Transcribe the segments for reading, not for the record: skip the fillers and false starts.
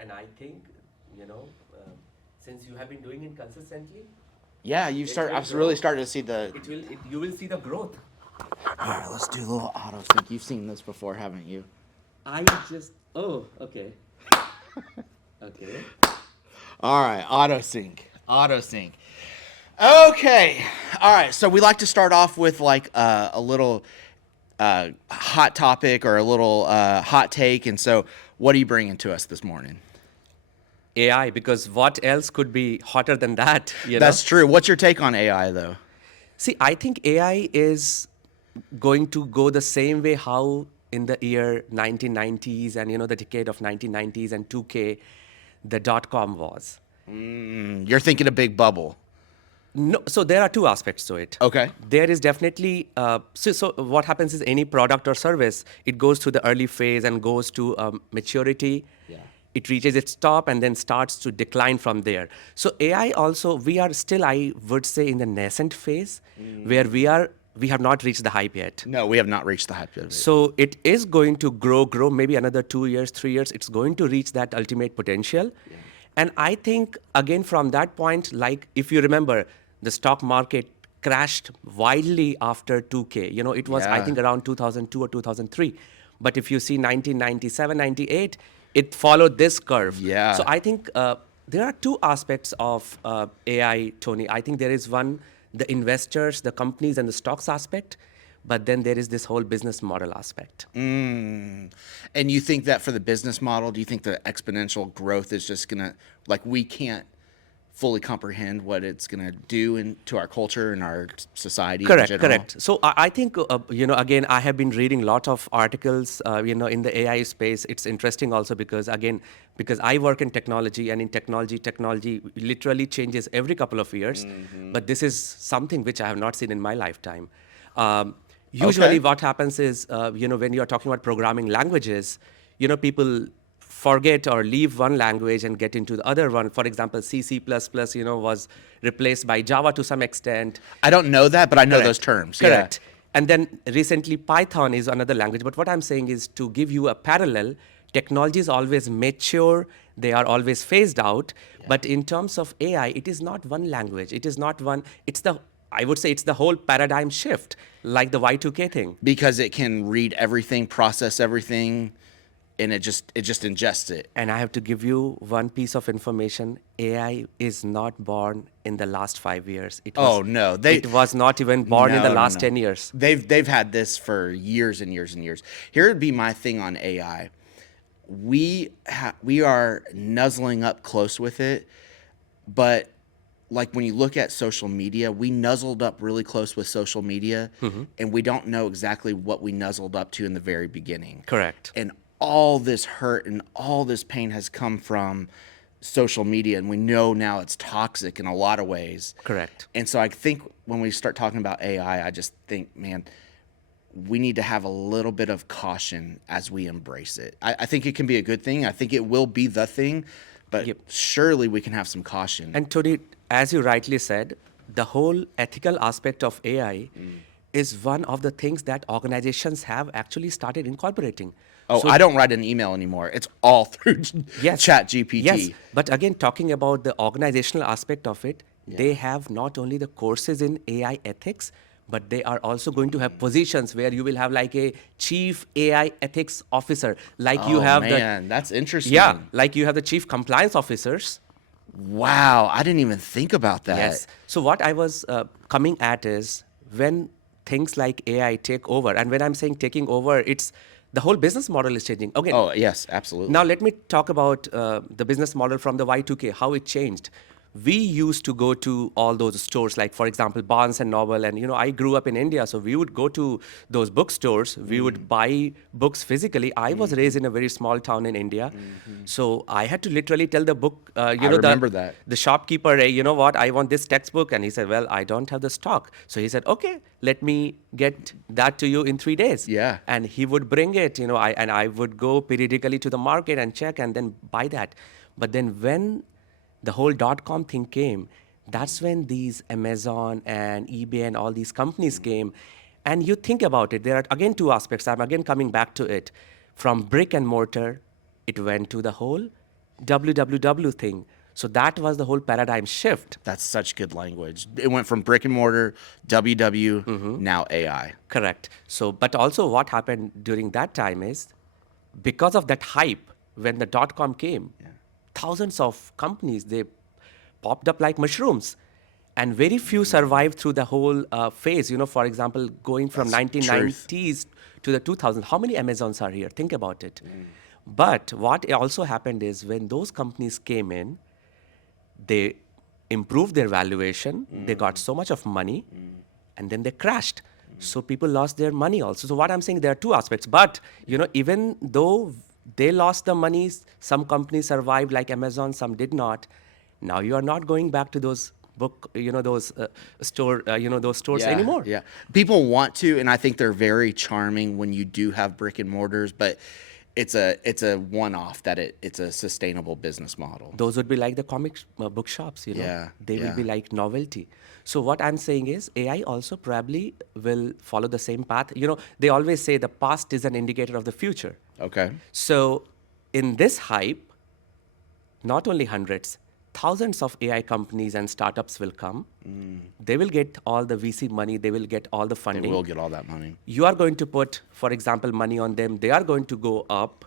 and I think, you know, since you have been doing it consistently, Yeah, I've really started to see you will see the growth. All right, let's do a little auto sync. You've seen this before, haven't you? I just oh okay okay. All right, auto sync. Auto sync. Okay. All right. So we like to start off with like a little hot topic or a little hot take. And so, what are you bringing to us this morning? AI, because what else could be hotter than that, you know? That's true. What's your take on AI, though? See, I think AI is going to go the same way how in the year 1990s and, you know, the decade of 1990s and 2K, the dot-com was. You're thinking a big bubble. No, so there are two aspects to it. Okay. There is definitely so what happens is any product or service, it goes through the early phase and goes to maturity. Yeah. It reaches its top and then starts to decline from there. So AI also, we are still, I would say, in the nascent phase where we have not reached the hype yet. No, we have not reached the hype yet. So it is going to grow, maybe another 2 years, 3 years. It's going to reach that ultimate potential. Yeah. And I think, again, from that point, like if you remember, the stock market crashed wildly after 2K. You know, it was, I think, around 2002 or 2003. But if you see 1997, 98, it followed this curve. Yeah. So I think there are two aspects of AI, Tony. I think there is one, the investors, the companies, and the stocks aspect. But then there is this whole business model aspect. And you think that for the business model, do you think the exponential growth is just going to, like, we can't fully comprehend what it's going to do into our culture and our society in general? Correct. So I think, you know, again, I have been reading a lot of articles, you know, in the AI space. It's interesting also because, again, because I work in technology, and in technology literally changes every couple of years. Mm-hmm. But this is something which I have not seen in my lifetime. Usually what happens is, you know, when you're talking about programming languages, you know, people forget or leave one language and get into the other one. For example, C++, you know, was replaced by Java to some extent. I don't know that, but I know those terms. Correct. Yeah. And then recently Python is another language. But what I'm saying is, to give you a parallel, technology is always mature. They are always phased out. Yeah. But in terms of AI, it is not one language. It is not one. I would say it's the whole paradigm shift, like the Y2K thing. Because it can read everything, process everything, and it just ingests it. And I have to give you one piece of information. AI is not born in the last 5 years. It was not even born in the last 10 years. They've had this for years and years and years. Here would be my thing on AI. We are nuzzling up close with it, but like when you look at social media, we nuzzled up really close with social media, and we don't know exactly what we nuzzled up to in the very beginning. Correct. And all this hurt and all this pain has come from social media, and we know now it's toxic in a lot of ways. Correct. And so I think when we start talking about AI, I just think, man, we need to have a little bit of caution as we embrace it. I think it can be a good thing. I think it will be the thing, but surely we can have some caution. And Tony, as you rightly said, the whole ethical aspect of AI is one of the things that organizations have actually started incorporating. Oh, so I don't write an email anymore. It's all through ChatGPT. Yes, but again, talking about the organizational aspect of it, they have not only the courses in AI ethics, but they are also going to have positions where you will have like a chief AI ethics officer, like you have that's interesting. Yeah, like you have the chief compliance officers. Wow, I didn't even think about that. Yes. So what I was coming at is, when things like AI take over, and when I'm saying taking over, it's the whole business model is changing. Okay. Oh, yes, absolutely. Now, let me talk about the business model from the Y2K, how it changed. We used to go to all those stores, like, for example, Barnes and Noble. And, you know, I grew up in India, so we would go to those bookstores. We would buy books physically. I was raised in a very small town in India. So I had to literally tell the book, the shopkeeper, hey, you know what, I want this textbook. And he said, well, I don't have the stock. So he said, okay, let me get that to you in 3 days. Yeah. And he would bring it, you know, and I would go periodically to the market and check and then buy that. But then when the whole .com thing came, that's when these Amazon and eBay and all these companies came. And you think about it, there are, again, two aspects. I'm again coming back to it. From brick and mortar It went to the whole www thing. So that was the whole paradigm shift. That's such good language. It went from brick and mortar, WW, now AI. Correct. So, but also what happened during that time is because of that hype, when the dot com came, thousands of companies, they popped up like mushrooms. And very few survived through the whole phase. For example, going from That's truth. 1990s to the 2000s, how many Amazons are here? Think about it. But what also happened is when those companies came in, they improved their valuation, they got so much of money, and then they crashed. So people lost their money also. So what I'm saying, there are two aspects. But even though they lost the money, some companies survived like Amazon, some did not. Now you are not going back to those those stores anymore. Yeah. People want to, and I think they're very charming when you do have brick and mortars, but it's a one-off that it's a sustainable business model. Those would be like the comic book shops, Yeah, They will be yeah. like novelty. So what I'm saying is AI also probably will follow the same path. They always say the past is an indicator of the future. Okay. So in this hype, not only hundreds, thousands of AI companies and startups will come. They will get all the VC money. They will get all the They funding. will get all that money. You are going to put, for example, money on them. They are going to go up,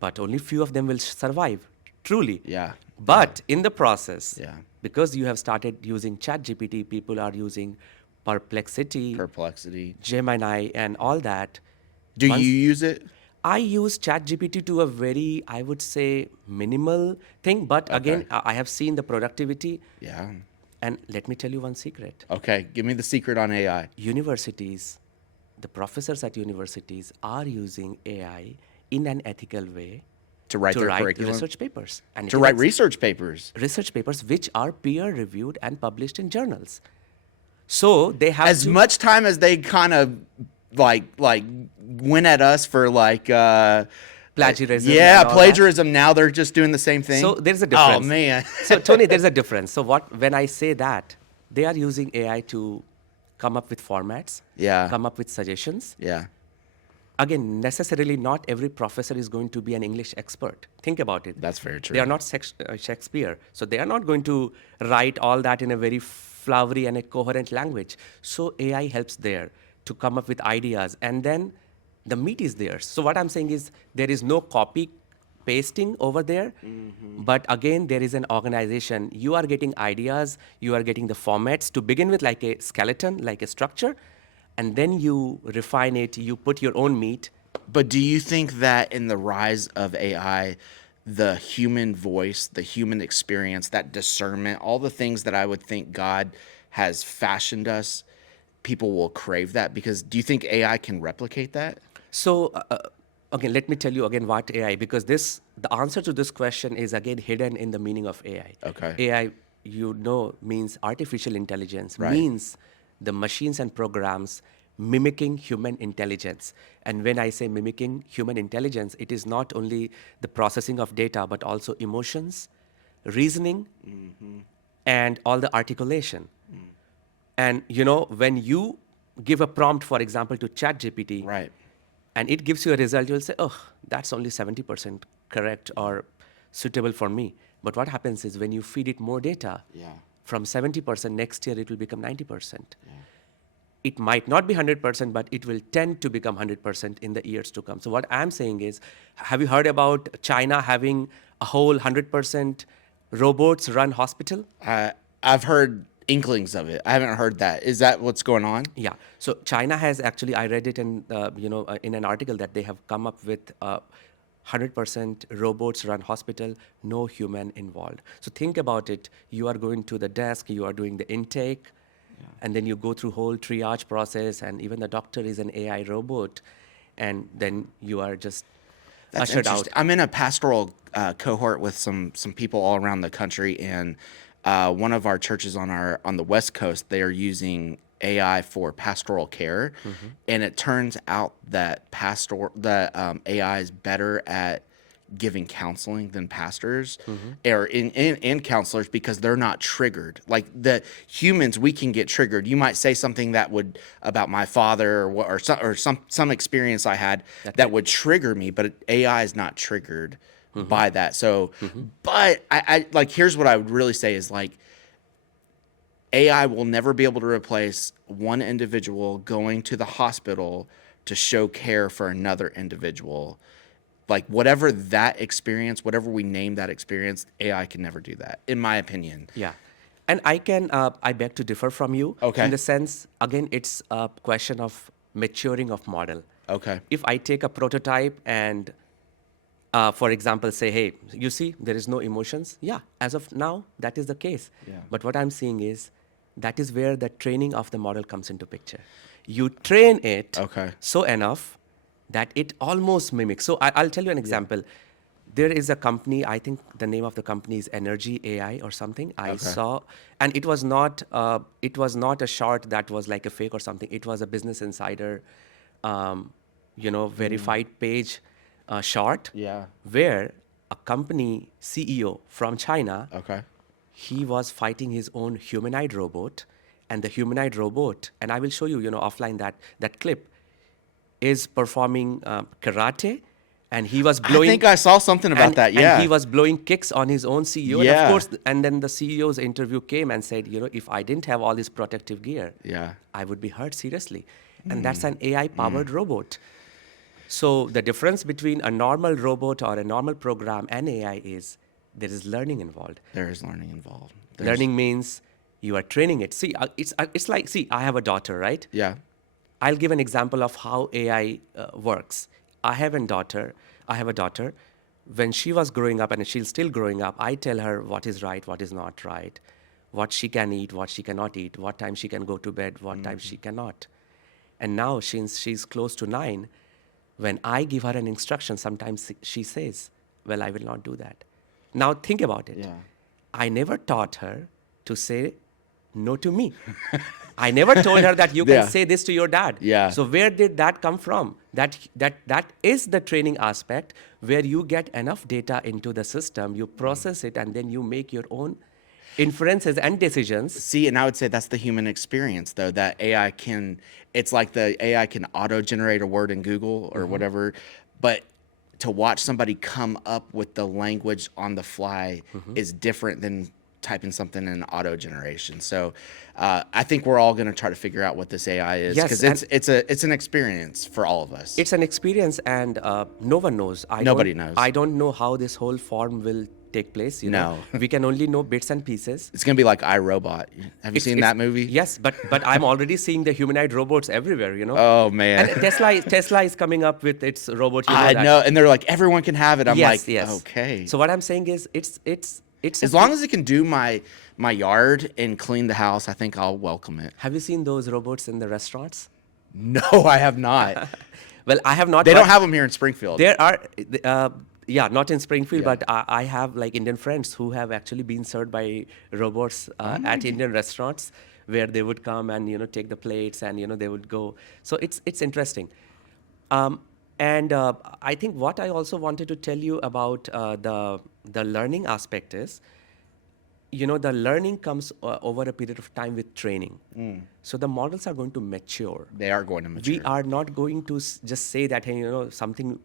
but only few of them will survive, truly. Yeah. But in the process, Yeah. because you have started using ChatGPT, people are using Perplexity, Perplexity. Gemini, and all that. Do Once- you use it? I use ChatGPT to a very, I would say, minimal thing. But again, I have seen the productivity. Yeah. And let me tell you one secret. Okay. Give me the secret on AI. Universities, the professors at universities are using AI in an ethical way To write their curriculum? research papers. And To write research papers. research papers which are peer reviewed and published in journals. So they have As much time as they kind of like went at us for plagiarism. yeah, and all plagiarism. Now they're just doing the same thing. So there's a Oh difference. man. So Tony, there's a difference. So when I say that, they are using AI to come up with formats, Yeah. come up with suggestions. Yeah. Again, necessarily not every professor is going to be an English expert. Think about it. That's very true. They are not Shakespeare. So they are not going to write all that in a very flowery and a coherent language. So AI helps there to come up with ideas. And then the meat is there. So what I'm saying is there is no copy pasting over there. But again, there is an organization. You are getting ideas. You are getting the formats to begin with, like a skeleton, like a structure. And then you refine it. You put your own meat. But do you think that in the rise of AI, the human voice, the human experience, that discernment, all the things that I would think God has fashioned us, people will crave that? Because do you think AI can replicate that? So, again, let me tell you again what AI, because the answer to this question is again hidden in the meaning of AI. Okay. AI, means artificial intelligence, Right. means the machines and programs mimicking human intelligence. And when I say mimicking human intelligence, it is not only the processing of data, but also emotions, reasoning, and all the articulation. And when you give a prompt, for example, to ChatGPT, Right. and it gives you a result, you'll say, oh, that's only 70% correct or suitable for me. But what happens is when you feed it more data, Yeah. from 70%, next year it will become 90%. It might not be 100%, but it will tend to become 100% in the years to come. So what I'm saying is, have you heard about China having a whole 100% robots run hospital? I've heard inklings of it. I haven't heard that. Is that what's going on? Yeah. So China has actually, I read it in, in an article that they have come up with 100% robots run hospital, no human involved. So think about it. You are going to the desk, you are doing the intake, and then you go through whole triage process, and even the doctor is an AI robot, and then you are just That's ushered out. interesting. I'm in a pastoral cohort with some people all around the country, and one of our churches on the West Coast, they are using AI for pastoral care, and it turns out that AI is better at giving counseling than pastors or in counselors, because they're not triggered. Like the humans, we can get triggered. You might say something that would about my father or some experience I had that would trigger me, but AI is not triggered by that. So, but I like, here's what I would really say is like, AI will never be able to replace one individual going to the hospital to show care for another individual. Like whatever that experience, whatever we name that experience, AI can never do that, in my opinion. Yeah. And I beg to differ from you Okay. in the sense, again, it's a question of maturing of model. Okay. If I take a prototype and, for example, say, hey, you see, there is no emotions. Yeah, as of now, that is the case. Yeah. But what I'm seeing is that is where the training of the model comes into picture. You train it Okay. so enough that it almost mimics. So I'll tell you an example. There is a company, I think the name of the company is Energy AI or something. I saw, and it was not a short that was like a fake or something. It was a Business Insider, verified page short, Yeah. where a company CEO from China, Okay. he was fighting his own humanoid robot, and the humanoid robot, and I will show you, offline that clip, is performing karate, and he was I blowing. think I saw something about that. And Yeah. he was blowing kicks on his own CEO. And Yeah. of course, and then the CEO's interview came and said, if I didn't have all this protective gear, Yeah. I would be hurt seriously. And that's an AI-powered robot. So the difference between a normal robot or a normal program and AI is there is learning involved. There is learning involved. Learning means you are training it. See, it's like, see, I have a daughter, right? Yeah. I'll give an example of how AI works. I have a daughter. When she was growing up, and she's still growing up, I tell her what is right, what is not right, what she can eat, what she cannot eat, what time she can go to bed, what time she cannot. And now, since she's close to 9, when I give her an instruction, sometimes she says, well, I will not do that. Now, think about it. Yeah. I never taught her to say no to me. I never told her that you can Yeah. say this to your dad. Yeah. So where did that come from? That is the training aspect, where you get enough data into the system, you process it, and then you make your own inferences and decisions. See, and I would say that's the human experience, though, that AI can, it's like the AI can auto-generate a word in Google or whatever, but to watch somebody come up with the language on the fly is different than typing something in auto generation. So I think we're all going to try to figure out what this AI is, Yes, because it's an experience for all of us. It's an experience, and no one knows. Nobody knows. I don't know how this whole form will take place. No. We can only know bits and pieces. It's going to be like iRobot. Have you seen that movie? Yes, but I'm already seeing the humanoid robots everywhere. Oh man. And Tesla is coming up with its robot. I that. know, and they're like, everyone can have it. I'm Yes, like, yes. okay. So what I'm saying is, it's As long as it can do my yard and clean the house, I think I'll welcome it. Have you seen those robots in the restaurants? No, I have not. Well, I have not. They but don't have them here in Springfield. There are, not in Springfield, but I have like Indian friends who have actually been served by robots at Indian restaurants, where they would come and take the plates, and they would go. So it's interesting. And I think what I also wanted to tell you about the learning aspect is, the learning comes over a period of time with training. So the models are going to mature. They are going to mature. We are not going to just say that, hey, something.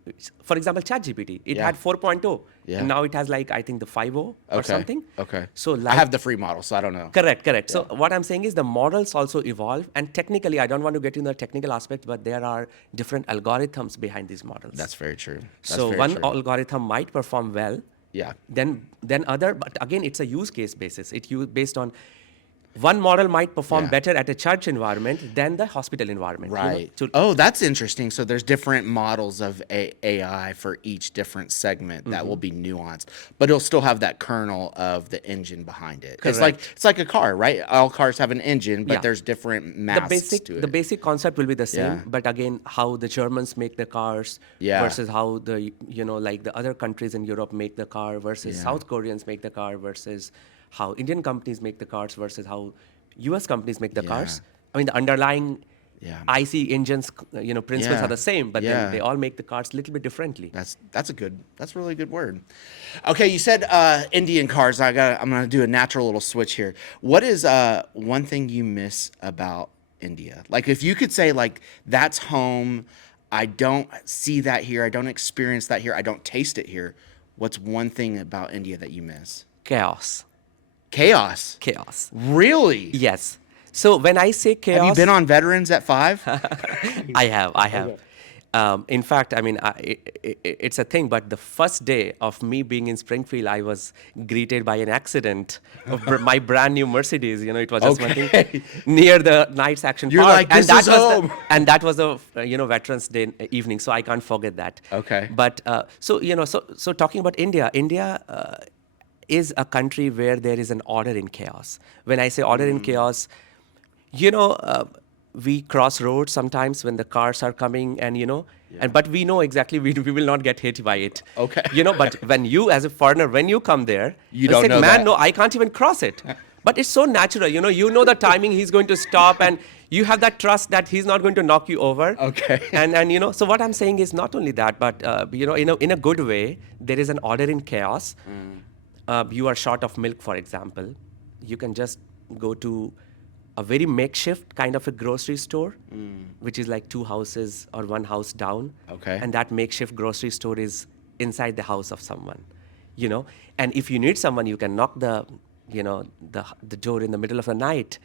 For example, ChatGPT, it Yeah. had 4.0, Yeah. and now it has like, I think, the 5.0 or something. Okay. So I have the free model, so I don't know. Correct. So what I'm saying is the models also evolve, and technically, I don't want to get into the technical aspect, but there are different algorithms behind these models. That's very true. That's So very one true. algorithm might perform well, Yeah. then other, but again, it's a use case basis. Based on one model might perform Yeah. better at a church environment than the hospital environment. Right. To- Oh, that's interesting. So there's different models of AI for each different segment that will be nuanced, but it'll still have that kernel of the engine behind it. Correct. It's like a car, right? All cars have an engine, but Yeah. there's different masks to it. The basic concept will be the same, Yeah. but again, how the Germans make the cars Yeah. versus how the like the other countries in Europe make the car versus Yeah. South Koreans make the car versus how Indian companies make the cars versus how US companies make the Yeah. cars. I mean, the underlying Yeah. IC engines, principles Yeah. are the same, but then Yeah. they all make the cars a little bit differently. That's a really good word. Okay, you said Indian cars. I'm gonna do a natural little switch here. What is one thing you miss about India? Like if you could say like that's home. I don't see that here. I don't experience that here. I don't taste it here. What's one thing about India that you miss? Chaos. Chaos. Chaos. Really? Yes. So when I say Have you chaos, been on Veterans at 5? I have. I have. Okay. In fact, I mean, it's a thing, but the first day of me being in Springfield, I was greeted by an accident of my brand new Mercedes. It was just one thing Okay. near the Knights Action You're Park. like, "This is home." And that was a, Veterans Day evening, so I can't forget that. Okay. But, so talking about India, is a country where there is an order in chaos. When I say order in chaos, you know, uh, we cross roads sometimes when the cars are coming, and but we know exactly we will not get hit by it. Okay. But when you, as a foreigner, when you come there, You it's don't like, know man, that." no, I can't even cross it. But it's so natural, you know the timing he's going to stop, and you have that trust that he's not going to knock you over. Okay. And so what I'm saying is not only that, but in a good way, there is an order in chaos. You are short of milk, for example. You can just go to a very makeshift kind of a grocery store, which is like two houses or one house down. Okay. And that makeshift grocery store is inside the house of someone. And if you need someone, you can knock the door in the middle of the night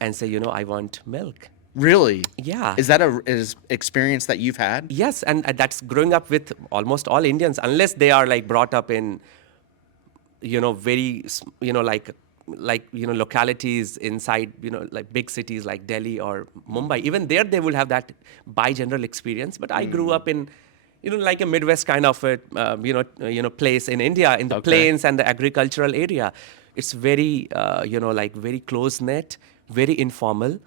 and say, I want milk. Really? Yeah. Is that is experience that you've had? Yes, and that's growing up with almost all Indians, unless they are like brought up in, very, localities inside, like big cities like Delhi or Mumbai. Even there, they will have that by general experience. But I grew up in, like a Midwest kind of a, place in India, in the Okay. plains and the agricultural area. It's very, like very close knit, very informal,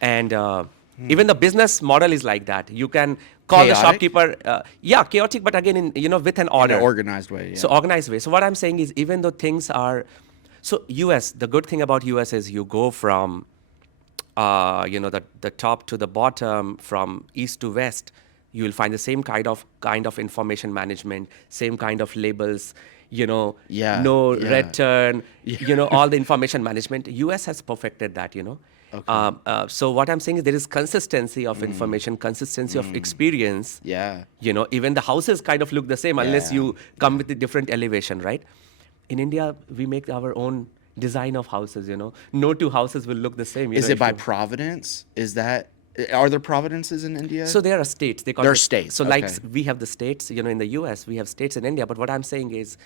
and even the business model is like that. You can call the Chaotic? shopkeeper, chaotic, but again, with an In order. an organized way. Yeah. So organized way. So what I'm saying is, even though things are, so US, the good thing about US is you go from, the top to the bottom, from east to west. You will find the same kind of information management, same kind of labels. Yeah, No yeah. red turn. All the information management. US has perfected that. Okay. So what I'm saying is there is consistency of information, consistency of experience. Yeah. Even the houses kind of look the same unless Yeah. you come with a different elevation, right? In India, we make our own design of houses. No two houses will look the same. Is know, it if by you- Providence? Are there Providences in India? So there are states. They call There are it- states, So like okay. we have the states, in the US, we have states in India. But what I'm saying is,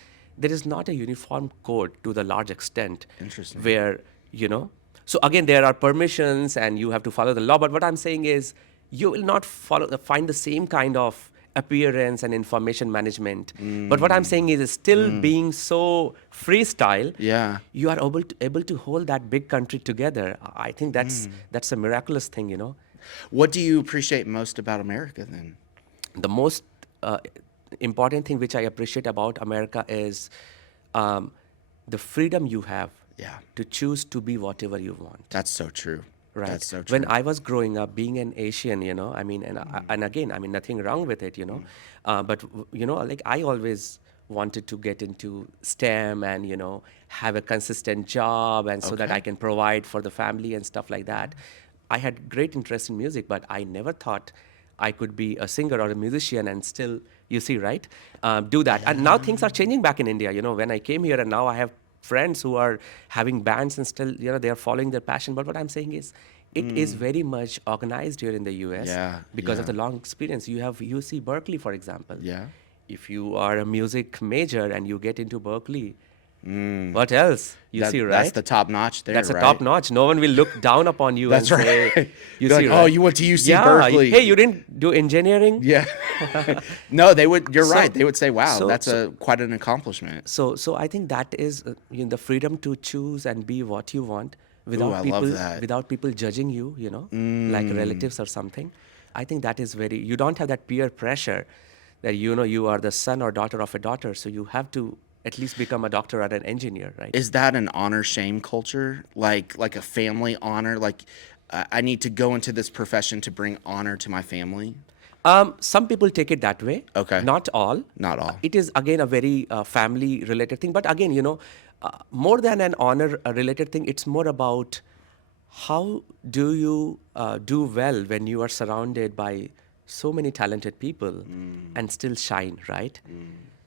there is not a uniform code to the large extent. Interesting. Where so again, there are permissions and you have to follow the law. But what I'm saying is, you will not find the same kind of appearance and information management. But what I'm saying is, still being so freestyle. Yeah. You are able to hold that big country together. I think that's a miraculous thing. What do you appreciate most about America then? The most important thing which I appreciate about America is the freedom you have Yeah. to choose to be whatever you want. That's so true. Right. That's so true. When I was growing up, being an Asian, I mean, and again, I mean, nothing wrong with it, but like I always wanted to get into STEM and have a consistent job, and so that Okay. I can provide for the family and stuff like that. I had great interest in music, but I never thought I could be a singer or a musician and still, you see, right, do that. And now things are changing back in India. When I came here, and now I have friends who are having bands and still, they are following their passion. But what I'm saying is, it is very much organized here in the US Yeah, because of yeah. the long experience. You have UC Berkeley, for example. Yeah. If you are a music major and you get into Berkeley, what else? You see, right? That's the top notch there. That's a right? top notch. No one will look down upon you That's and right. say, you They're see, like, "Oh, right? you went to UC Yeah, Berkeley." Hey, you didn't do engineering? Yeah. No, they would. You're So- right. They would say, "Wow, so- that's quite an accomplishment." So I think that is the freedom to choose and be what you want without I people love that. without people judging you, like relatives or something. I think that is very. You don't have that peer pressure that you are the son or daughter of a doctor, so you have to at least become a doctor or an engineer, right? Is that an honor shame culture? Like a family honor? Like I need to go into this profession to bring honor to my family? Some people take it that way. Okay. Not all. Not all. It is again a very family-related thing. But again, more than an honor-related thing, it's more about how do you do well when you are surrounded by so many talented people and still shine, right?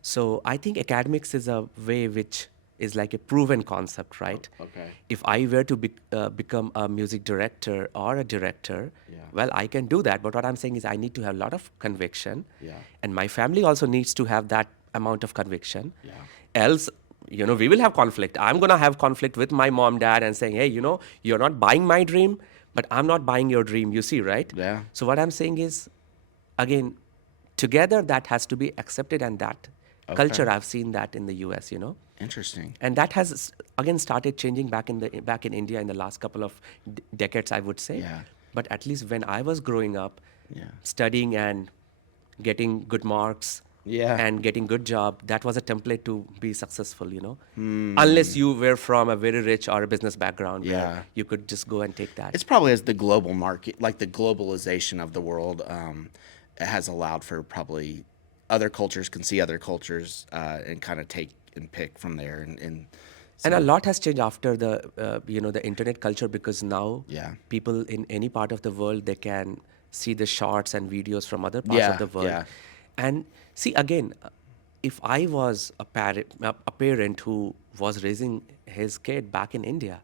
So I think academics is a way which is like a proven concept, right? Okay. If I were to become a music director or a director, Yeah. well, I can do that. But what I'm saying is I need to have a lot of conviction. Yeah. And my family also needs to have that amount of conviction. Yeah. Else, we will have conflict. I'm going to have conflict with my mom, dad, and saying, hey, you're not buying my dream, but I'm not buying your dream, you see, right? Yeah. So what I'm saying is, again, together that has to be accepted, and that culture, I've seen that in the US, Interesting. and that has again started changing back in India in the last couple of decades, I would say. Yeah. But at least when I was growing up, Yeah. studying and getting good marks, Yeah. and getting good job, that was a template to be successful. Unless you were from a very rich or a business background, Yeah. where you could just go and take that. It's probably as the global market, like the globalization of the world, it has allowed for probably other cultures can see other cultures and kind of take and pick from there. And And a lot has changed after the the internet culture, because now Yeah. people in any part of the world, they can see the shorts and videos from other parts Yeah, of the world. yeah. And see, again, if I was a parent who was raising his kid back in India,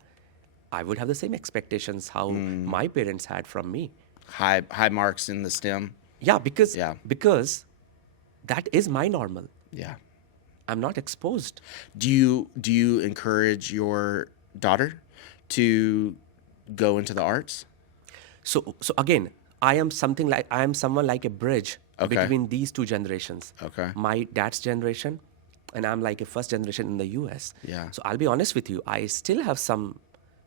I would have the same expectations how my parents had from me. high marks in the STEM. Yeah, because Yeah. because that is my normal. Yeah. I'm not exposed. Do you encourage your daughter to go into the arts? So again, I am someone like a bridge Okay. between these two generations. Okay. My dad's generation, and I'm like a first generation in the US. Yeah. So I'll be honest with you, I still have some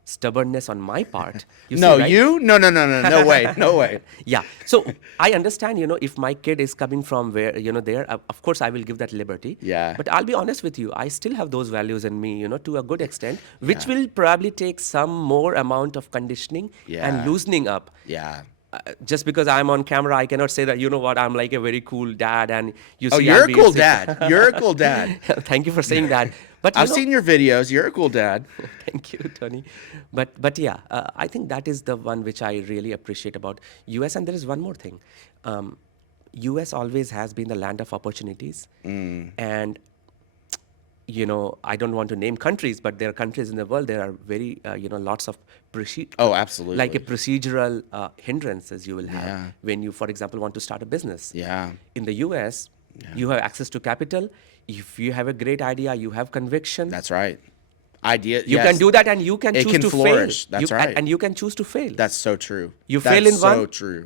stubbornness on my part. You No, see, right? you? No way. No way. Yeah. So I understand, if my kid is coming from where, there, of course I will give that liberty. Yeah. But I'll be honest with you, I still have those values in me, to a good extent, which Yeah. will probably take some more amount of conditioning Yeah. and loosening up. Yeah. Just because I'm on camera, I cannot say that, I'm like a very cool dad, and you see. Oh, you're I'll a be cool saying- dad. You're a cool dad. Thank you for saying that. But I've seen your videos. You're a cool dad. Thank you, Tony. But yeah, I think that is the one which I really appreciate about US. And there is one more thing. US always has been the land of opportunities. And, I don't want to name countries, but there are countries in the world, there are very, lots of Oh, absolutely. like a procedural hindrances you will have Yeah. when you, for example, want to start a business. Yeah. In the US, you have access to capital. If you have a great idea, you have conviction. That's right. Idea. You yes. can do that, and you can It choose can to flourish. fail. That's right. And you can choose to fail. That's so true. You That's fail in so one- true.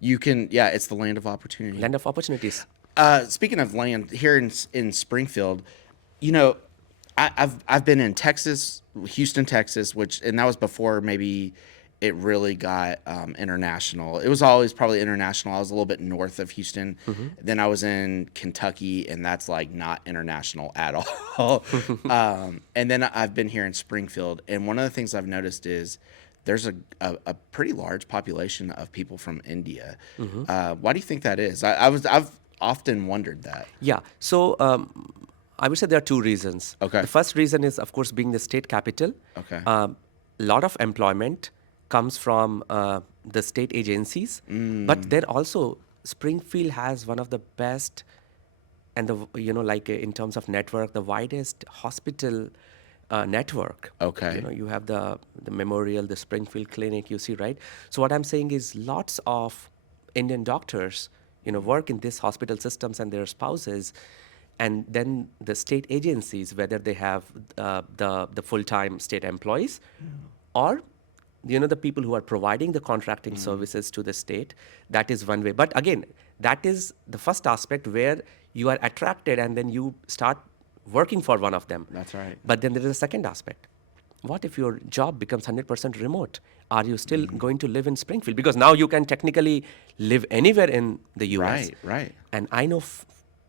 You can. Yeah, it's the land of opportunity. Land of opportunities. Speaking of land, here in Springfield, I've been in Texas, Houston, Texas, and that was before maybe it really got international. It was always probably international. I was a little bit north of Houston. Then I was in Kentucky, and that's like not international at all. And then I've been here in Springfield, and one of the things I've noticed is there's a pretty large population of people from India. Why do you think that is? I've often wondered that. Yeah. So I would say there are two reasons. Okay. The first reason is, of course, being the state capital. Okay. A lot of employment comes from the state agencies, but then also Springfield has one of the best, and in terms of network, the widest hospital network. Okay. You have the Memorial, the Springfield Clinic, you see, right? So what I'm saying is lots of Indian doctors, work in these hospital systems and their spouses, and then the state agencies, whether they have the full-time state employees or the people who are providing the contracting services to the state. That is one way. But again, that is the first aspect where you are attracted and then you start working for one of them. That's right. But then there is a second aspect. What if your job becomes 100% remote? Are you still going to live in Springfield? Because now you can technically live anywhere in the US. Right, right. And I know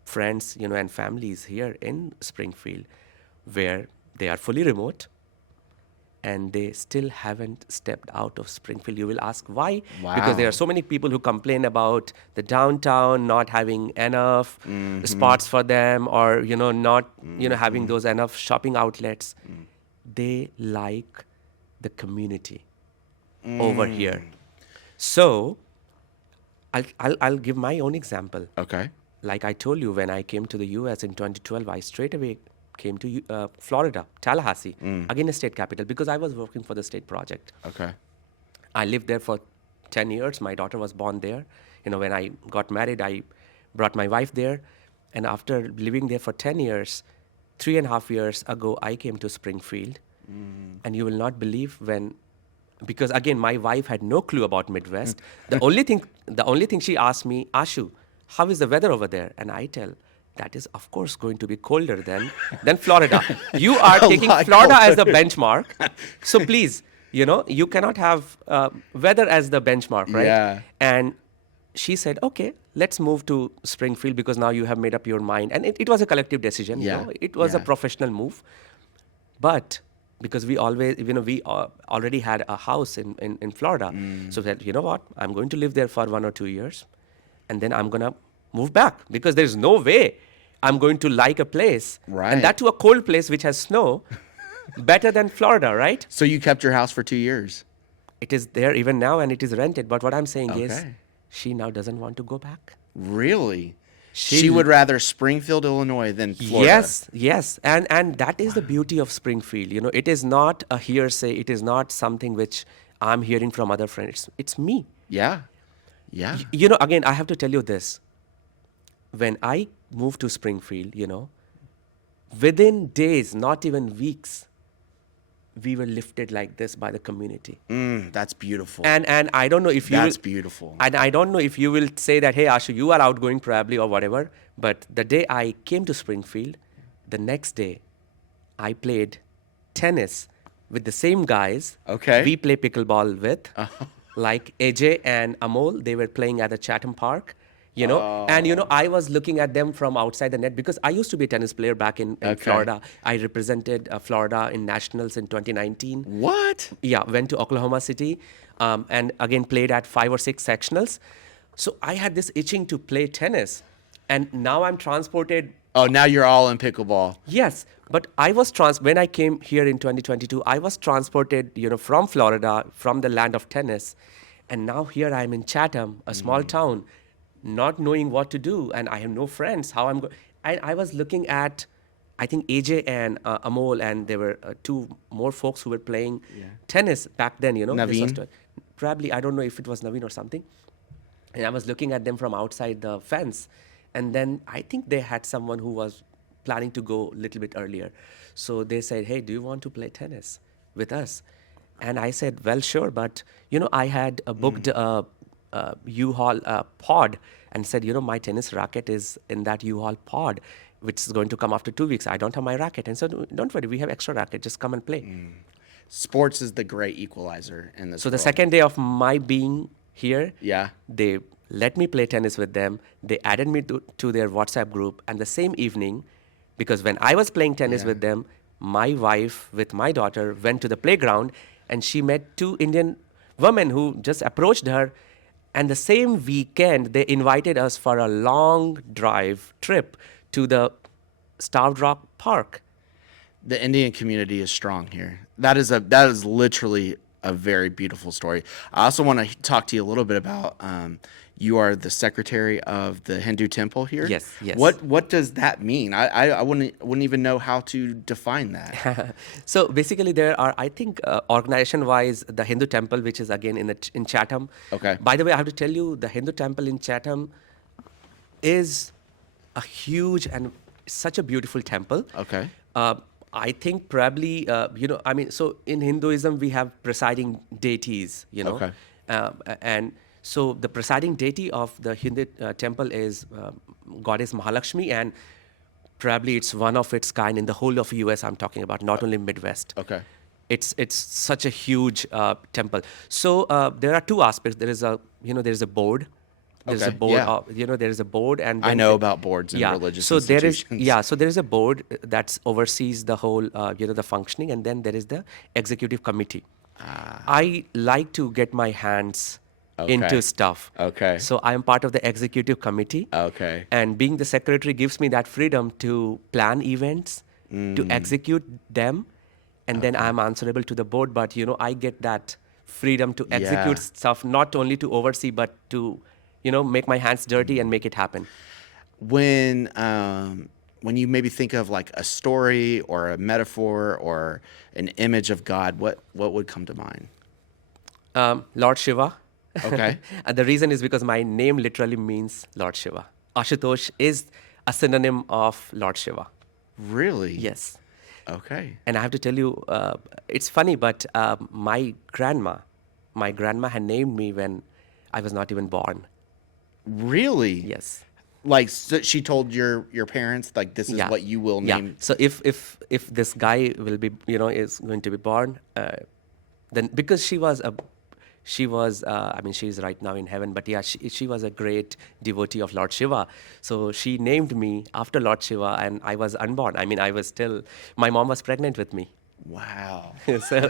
friends, and families here in Springfield where they are fully remote, and they still haven't stepped out of Springfield. You will ask why? Because there Wow. are so many people who complain about the downtown not having enough spots for them, or not having those enough shopping outlets. They like the community over here. So I'll give my own example. Okay. Like I told you, when I came to the US in 2012, I straight away came to Florida, Tallahassee, again a state capital, because I was working for the state project. Okay. I lived there for 10 years. My daughter was born there. When I got married, I brought my wife there. And after living there for 10 years, 3.5 years ago, I came to Springfield. And you will not believe because again, my wife had no clue about Midwest. The only thing she asked me, Ashu, how is the weather over there? And I tell, that is of course going to be colder than Florida. You are A taking lot Florida as the colder. benchmark. So please, you cannot have weather as the benchmark, right? Yeah. And she said, okay, let's move to Springfield because now you have made up your mind. And it was a collective decision. Yeah. It was a Yeah. professional move. But because we always, we already had a house in Florida. So that, you know what, I'm going to live there for 1 or 2 years. And then I'm going to move back because there's no way I'm going to like a place. Right. And that to a cold place which has snow, better than Florida, right? So you kept your house for 2 years. It is there even now and it is rented. But what I'm saying is, Okay. she now doesn't want to go back. Really? She She l- would rather Springfield, Illinois than Florida. Yes. And that is the beauty of Springfield. It is not a hearsay. It is not something which I'm hearing from other friends. It's me. Yeah. Yeah. Again, I have to tell you this. When I moved to Springfield, within days, not even weeks, we were lifted like this by the community. That's beautiful. And I don't know if you That's will, beautiful. and I don't know if you will say that, hey, Ashu, you are outgoing probably or whatever. But the day I came to Springfield, the next day, I played tennis with the same guys. Okay. We play pickleball with, like AJ and Amol. They were playing at the Chatham Park. And I was looking at them from outside the net because I used to be a tennis player back in Okay. Florida. I represented Florida in nationals in 2019. What? Yeah, went to Oklahoma City, and again played at 5 or 6 sectionals. So I had this itching to play tennis, and now I'm transported. Oh, now you're all in pickleball. Yes, but I was when I came here in 2022, I was transported, from Florida, from the land of tennis, and now here I'm in Chatham, a small town, not knowing what to do, and I have no friends. How I'm going? I was looking at, I think AJ and Amol, and there were 2 more folks who were playing tennis back then. This was Naveen? probably, I don't know if it was Naveen or something. And I was looking at them from outside the fence. And then I think they had someone who was planning to go a little bit earlier. So they said, hey, do you want to play tennis with us? And I said, well, sure. But, I had booked a U-Haul pod and said, my tennis racket is in that U-Haul pod, which is going to come after 2 weeks. I don't have my racket. And so don't worry, we have extra racket. Just come and play. Sports is the great equalizer in this So the world. second day of my being here, Yeah. they let me play tennis with them. They added me to their WhatsApp group. And the same evening, because when I was playing tennis Yeah. with them, my wife with my daughter went to the playground and she met 2 Indian women who just approached her. And the same weekend, they invited us for a long drive trip to the Starved Rock Park. The Indian community is strong here. That is literally a very beautiful story. I also want to talk to you a little bit about you are the secretary of the Hindu temple here. Yes, yes. What does that mean? I wouldn't even know how to define that. So basically, there are, I think, organization-wise, the Hindu temple, which is again in Chatham. Okay. By the way, I have to tell you, the Hindu temple in Chatham is a huge and such a beautiful temple. Okay. I think probably, so in Hinduism, we have presiding deities, Okay. And so the presiding deity of the Hindu temple is goddess Mahalakshmi, and probably it's one of its kind in the whole of US. I'm talking about, not only Midwest. Okay. It's such a huge temple. So there are 2 aspects. There is a board, There's a Okay. board, Yeah. there is a board, and I then know about boards in religious so there is, institutions. so there is a board that oversees the whole, the functioning, and then there is the executive committee. I like to get my hands into Okay. stuff. Okay. So I am part of the executive committee. Okay. And being the secretary gives me that freedom to plan events, to execute them, and then I'm answerable to the board. But, I get that freedom to execute Yeah. stuff, not only to oversee, but to, make my hands dirty and make it happen. When you maybe think of like a story or a metaphor or an image of God, what would come to mind? Lord Shiva. Okay. And the reason is because my name literally means Lord Shiva. Ashutosh is a synonym of Lord Shiva. Really? Yes. Okay. And I have to tell you, it's funny, but my grandma had named me when I was not even born. Really? Yes. Like so she told your parents like this is Yeah. what you will Yeah. name. So if this guy will be, is going to be born, then because I mean, she's right now in heaven, but yeah, she was a great devotee of Lord Shiva. So she named me after Lord Shiva, and I was unborn. I mean, my mom was pregnant with me. Wow. So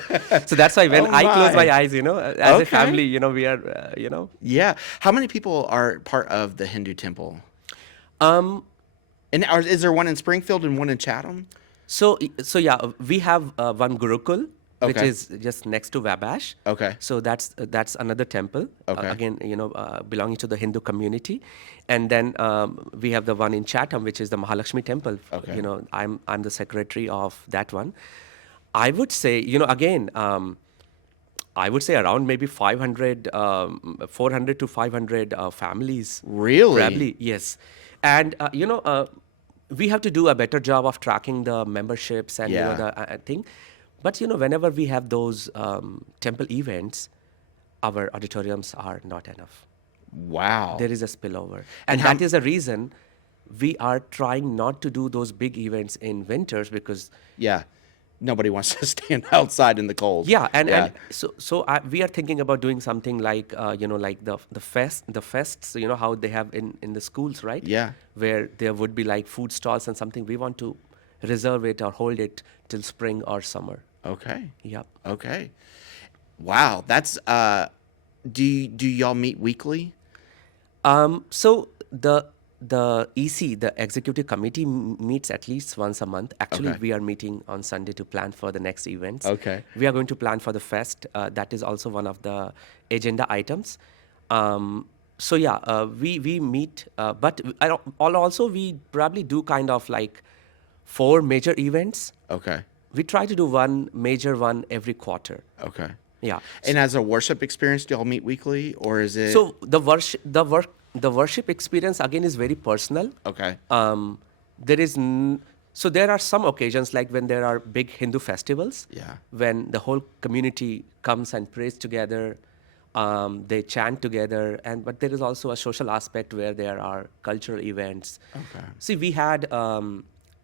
that's why when Oh I close my my. eyes, as a Okay. family, we are, Yeah. How many people are part of the Hindu temple? um, Is there one in Springfield and one in Chatham? so yeah, we have one Gurukul, which Okay. is just next to Vabash. Okay. So that's another temple. Okay. Again, belonging to the Hindu community, and then we have the one in Chatham, which is the Mahalakshmi temple. Okay. I'm the secretary of that one. I would say, again. I would say around maybe 400 to 500 families. Really? Probably, yes. And, we have to do a better job of tracking the memberships and, Yeah. the thing. But, whenever we have those temple events, our auditoriums are not enough. Wow. There is a spillover. And And how- that is the reason we are trying not to do those big events in winters because Yeah. Nobody wants to stand outside in the cold. yeah, and Yeah. and we are thinking about doing something like like the fests, how they have in the schools, right? Yeah. Where there would be like food stalls and something. We want to reserve it or hold it till spring or summer. Okay. Yep. Okay. Wow. That's do y'all meet weekly? So the EC, the executive committee, meets at least once a month. Actually, Okay. we are meeting on Sunday to plan for the next events. Okay. We are going to plan for the fest. That is also one of the agenda items. So yeah, we meet, but also we probably do kind of like 4 major events. Okay. We try to do one major one every quarter. Okay. Yeah. And as a worship experience, do y'all meet weekly or is it So the worship experience again is very personal. Okay. There is so there are some occasions like when there are big Hindu festivals. Yeah. When the whole community comes and prays together, they chant together, but there is also a social aspect where there are cultural events. Okay. See, we had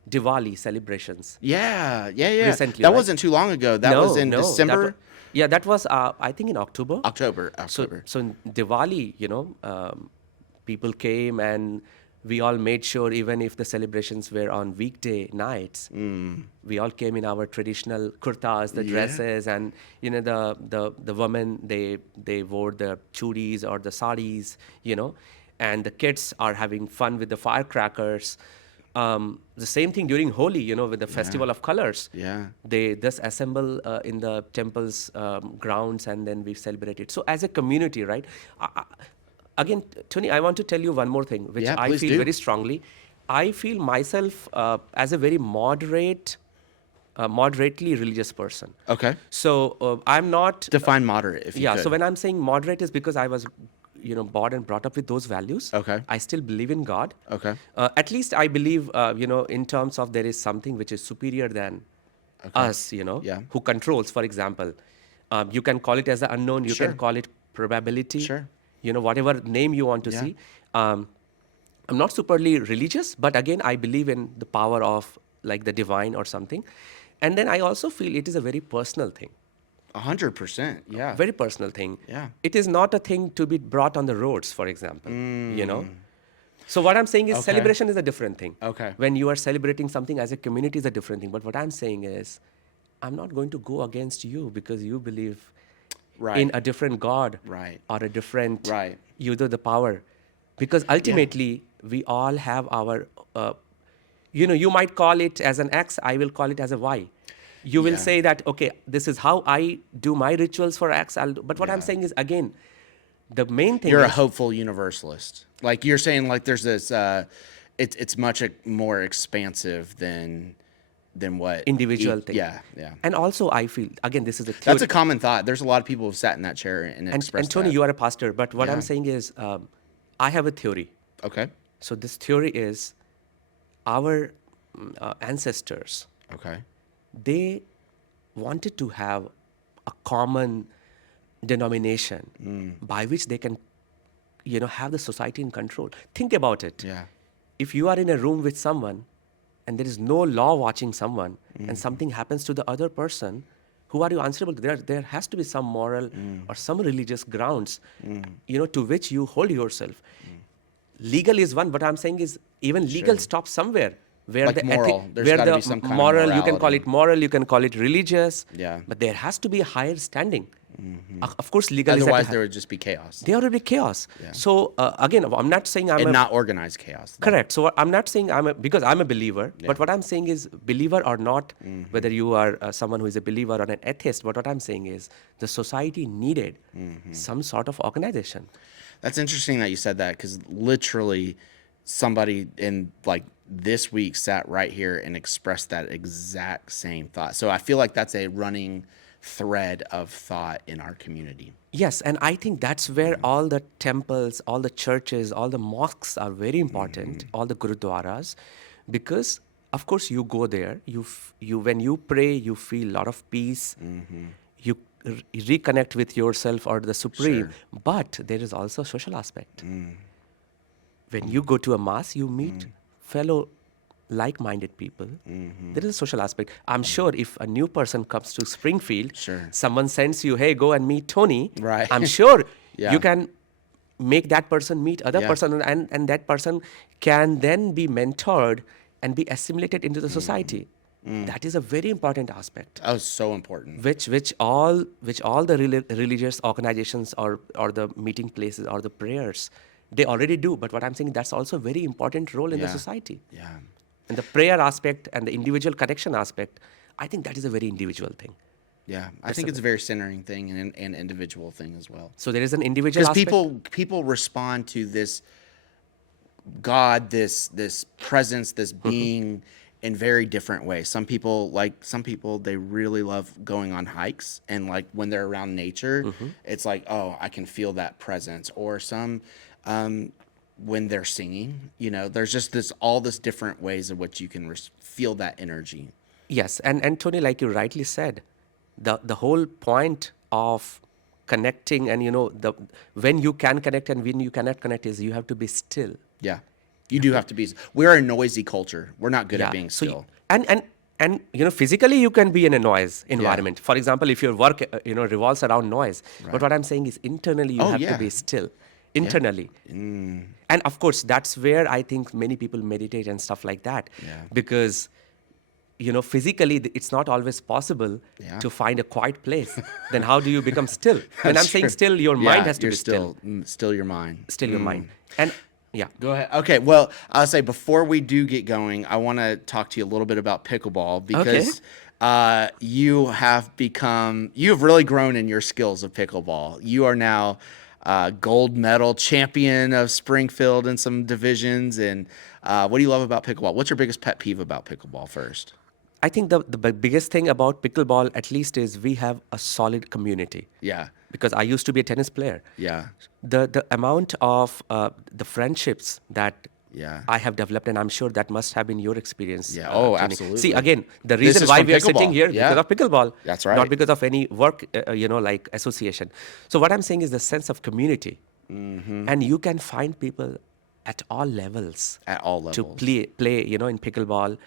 Diwali celebrations. Yeah. Recently, That right? wasn't too long ago. That was in December, That was I think in October. October. So in Diwali, people came and we all made sure, even if the celebrations were on weekday nights, we all came in our traditional kurtas, the Yeah. dresses, and the women they wore the churis or the saris, and the kids are having fun with the firecrackers. The same thing during Holi, with the festival of colors. Yeah. They just assemble in the temple's grounds and then we celebrate it. So as a community, right? Again, Tony, I want to tell you one more thing, which Yeah, I please feel do. very strongly. I feel myself as a very moderately religious person. Okay. So I'm not. Define moderate if you Yeah. could. So when I'm saying moderate is because I was, born and brought up with those values. Okay. I still believe in God. Okay. At least I believe, in terms of there is something which is superior than us, Yeah. who controls, for example. You can call it as the unknown. You Sure. can call it probability. Sure. Whatever name you want to Yeah. see. I'm not superly religious, but again, I believe in the power of like the divine or something. And then I also feel it is a very personal thing. 100%. Yeah. Very personal thing. Yeah. It is not a thing to be brought on the roads, for example, you know. So what I'm saying is Okay. celebration is a different thing. Okay. When you are celebrating something as a community is a different thing. But what I'm saying is, I'm not going to go against you because you believe Right. in a different God Right. or a different Right. user the power. Because ultimately, we all have our, you might call it as an X, I will call it as a Y. You will Yeah. say that, okay, this is how I do my rituals for X. But what I'm Yeah. saying is, again, the main thing You're a is, hopeful universalist. Like you're saying, like there's this. It's much more expansive than what. individual thing. Yeah. Yeah. And also, I feel, again, this is a theory. That's a common thought. There's a lot of people who've sat in that chair and expressed And Tony, that. you are a pastor, but what I'm Yeah. saying is, I have a theory. Okay. So this theory is our ancestors, Okay. they wanted to have a common denomination by which they can, have the society in control. Think about it. Yeah. If you are in a room with someone and there is no law watching someone and something happens to the other person, who are you answerable to? There has to be some moral or some religious grounds, to which you hold yourself. Legal is one, but I'm saying is even legal stops somewhere. Where Like the moral. There's where gotta the be some kind of moral, you can call morality. it moral, you can call it religious, Yeah. but there has to be a higher standing. Of course, legal is Otherwise, that there would just be chaos there will be chaos. So again, I'm not saying I'm and a not organized chaos. correct. So I'm not saying because I'm a believer, but what I'm saying is believer or not, whether you are someone who is a believer or an atheist. But what I'm saying is the society needed some sort of organization. That's interesting that you said that because literally somebody in like this week sat right here and expressed that exact same thought. So I feel like that's a running thread of thought in our community. Yes, and I think that's where all the temples, all the churches, all the mosques are very important, all the gurudwaras, because of course you go there, you when you pray, you feel a lot of peace, you reconnect with yourself or the supreme, but there is also a social aspect. When you go to a mass, you meet fellow like-minded people. There is a social aspect. I'm sure if a new person comes to Springfield, someone sends you, hey, go and meet Tony. Right. I'm sure Yeah. you can make that person meet other person, and that person can then be mentored and be assimilated into the society. That is a very important aspect. That was so important. Which all the religious organizations or the meeting places or the prayers, they already do. But what I'm saying, that's also a very important role in the society. Yeah. And the prayer aspect and the individual connection aspect, I think that is a very individual thing. Yeah. I think it's a very centering thing and an individual thing as well. So there is an individual Because aspect. people respond to this God, this presence, this being in very different ways. Some people they really love going on hikes, and like when they're around nature, it's like, oh, I can feel that presence. Or some when they're singing, there's just all this different ways in which you can feel that energy. Yes, and Tony, like you rightly said, the whole point of connecting and when you can connect and when you cannot connect is you have to be still. Yeah. You do have to be. We're a noisy culture. We're not good at being So still. and physically you can be in a noise environment. For example, if your work revolves around noise, but what I'm saying is internally you have to be still. Internally. And of course, that's where I think many people meditate and stuff like that. Because physically it's not always possible to find a quiet place. Then how do you become still? When I'm saying still, your mind has to be still. Still your mind. Still your mind. And yeah. Go ahead. Okay. Well, I'll say before we do get going, I want to talk to you a little bit about pickleball because you've really grown in your skills of pickleball. You are now gold medal champion of Springfield in some divisions. And what do you love about pickleball? What's your biggest pet peeve about pickleball first? I think the biggest thing about pickleball, at least, is we have a solid community. Yeah. Because I used to be a tennis player. Yeah. The amount of the friendships that Yeah. I have developed, and I'm sure that must have been your experience. Yeah. Tony. Absolutely. See, again, the This reason is why from we are sitting pickleball. here Yeah. because of pickleball. That's right. Not because of any work, like association. So what I'm saying is the sense of community. And you can find people at all levels. At all levels. To play, in pickleball.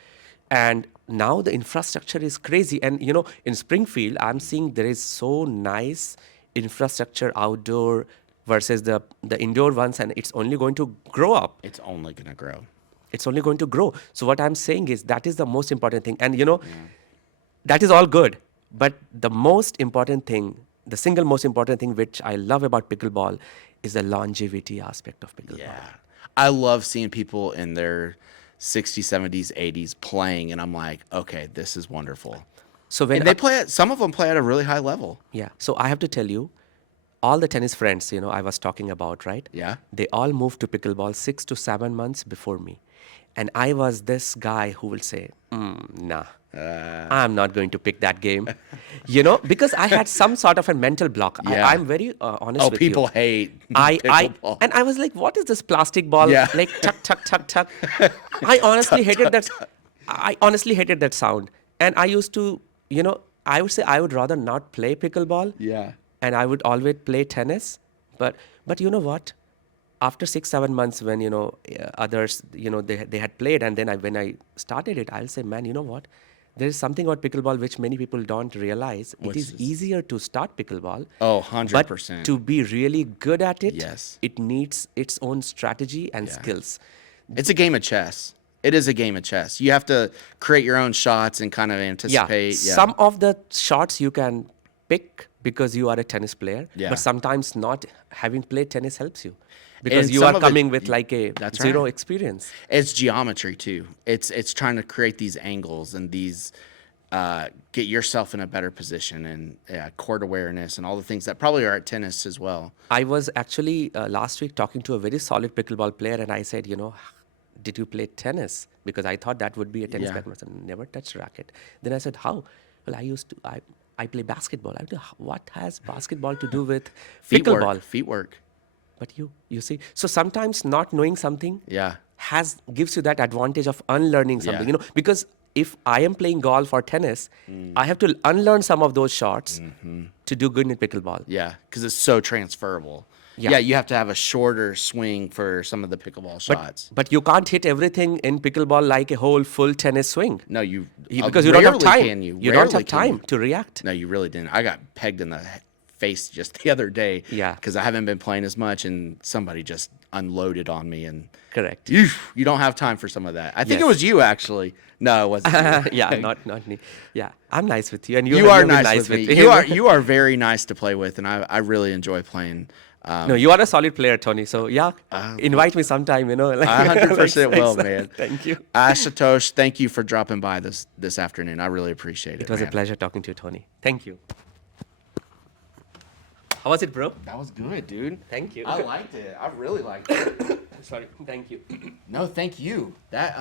And now the infrastructure is crazy. And in Springfield, I'm seeing there is so nice infrastructure outdoor versus the indoor ones, and it's only going to grow up. It's only gonna grow. It's only going to grow. So what I'm saying is that is the most important thing. And that is all good. But the most important thing, the single most important thing which I love about pickleball is the longevity aspect of pickleball. Yeah. I love seeing people in their 60s, 70s, 80s playing, and I'm like, okay, this is wonderful. So when And they play at, some of them play at a really high level. yeah, so I have to tell you, all the tennis friends, I was talking about, right? Yeah. They all moved to pickleball 6 to 7 months before me. And I was this guy who will say, nah, I'm not going to pick that game. Because I had some sort of a mental block. Yeah. I'm very honest Oh, with people you. hate I pickleball. and I was like, what is this plastic ball? Yeah. Like tuck, tuck, tuck, tuck. I honestly hated that. I honestly hated that sound. And I used to, I would say I would rather not play pickleball. Yeah. And I would always play tennis. But you know what? After 6 7 months, when others, they had played, and then when I started it, I'll say, man, you know what? There is something about pickleball which many people don't realize. What's it is this? easier to start pickleball. Oh, But 100%. to be really good at it, Yes. it needs its own strategy and skills. It's a game of chess. It is a game of chess. You have to create your own shots and kind of Yeah, anticipate. Yeah. some of the shots you can pick because you are a tennis player, Yeah. but sometimes not having played tennis helps you because And you some are of it- coming with like a That's zero right. experience. It's geometry too. It's trying to create these angles and these get yourself in a better position and court awareness and all the things that probably are at tennis as well. I was actually last week talking to a very solid pickleball player, and I said, did you play tennis? Because I thought that would be a tennis Yeah. badminton. Never touched racket. Then I said, how? Well, I play basketball. I said, what has basketball to do with Feet pickleball? work. Feet work. But you see, so sometimes not knowing something Yeah. gives you that advantage of unlearning something. Yeah. Because if I am playing golf or tennis, I have to unlearn some of those shots to do good in pickleball. Yeah, because it's so transferable. Yeah. Yeah, you have to have a shorter swing for some of the pickleball shots. But you can't hit everything in pickleball like a whole full tennis swing. No, you Because you don't have rarely time. Can you You don't Rarely have can time you. to react. No, you really didn't. I got pegged in the face just the other day. Yeah. Because I haven't been playing as much, and somebody just unloaded on me, and Correct. you don't have time for some of that. I think it Yes. was you actually. No, it wasn't. You. Yeah, not me. Yeah, I'm nice with you, and You are you'll be nice with me. me. You are very nice to play with, and I really enjoy playing. No, you are a solid player, Tony. So yeah, invite me sometime. Like, I 100% will, thanks. man. Thank you. Ashutosh, thank you for dropping by this afternoon. I really appreciate it. It was a man. pleasure talking to you, Tony. Thank you. How was it, bro? That was good, dude. Thank you. I liked it. I really liked it. Sorry. Thank you. No, thank you. That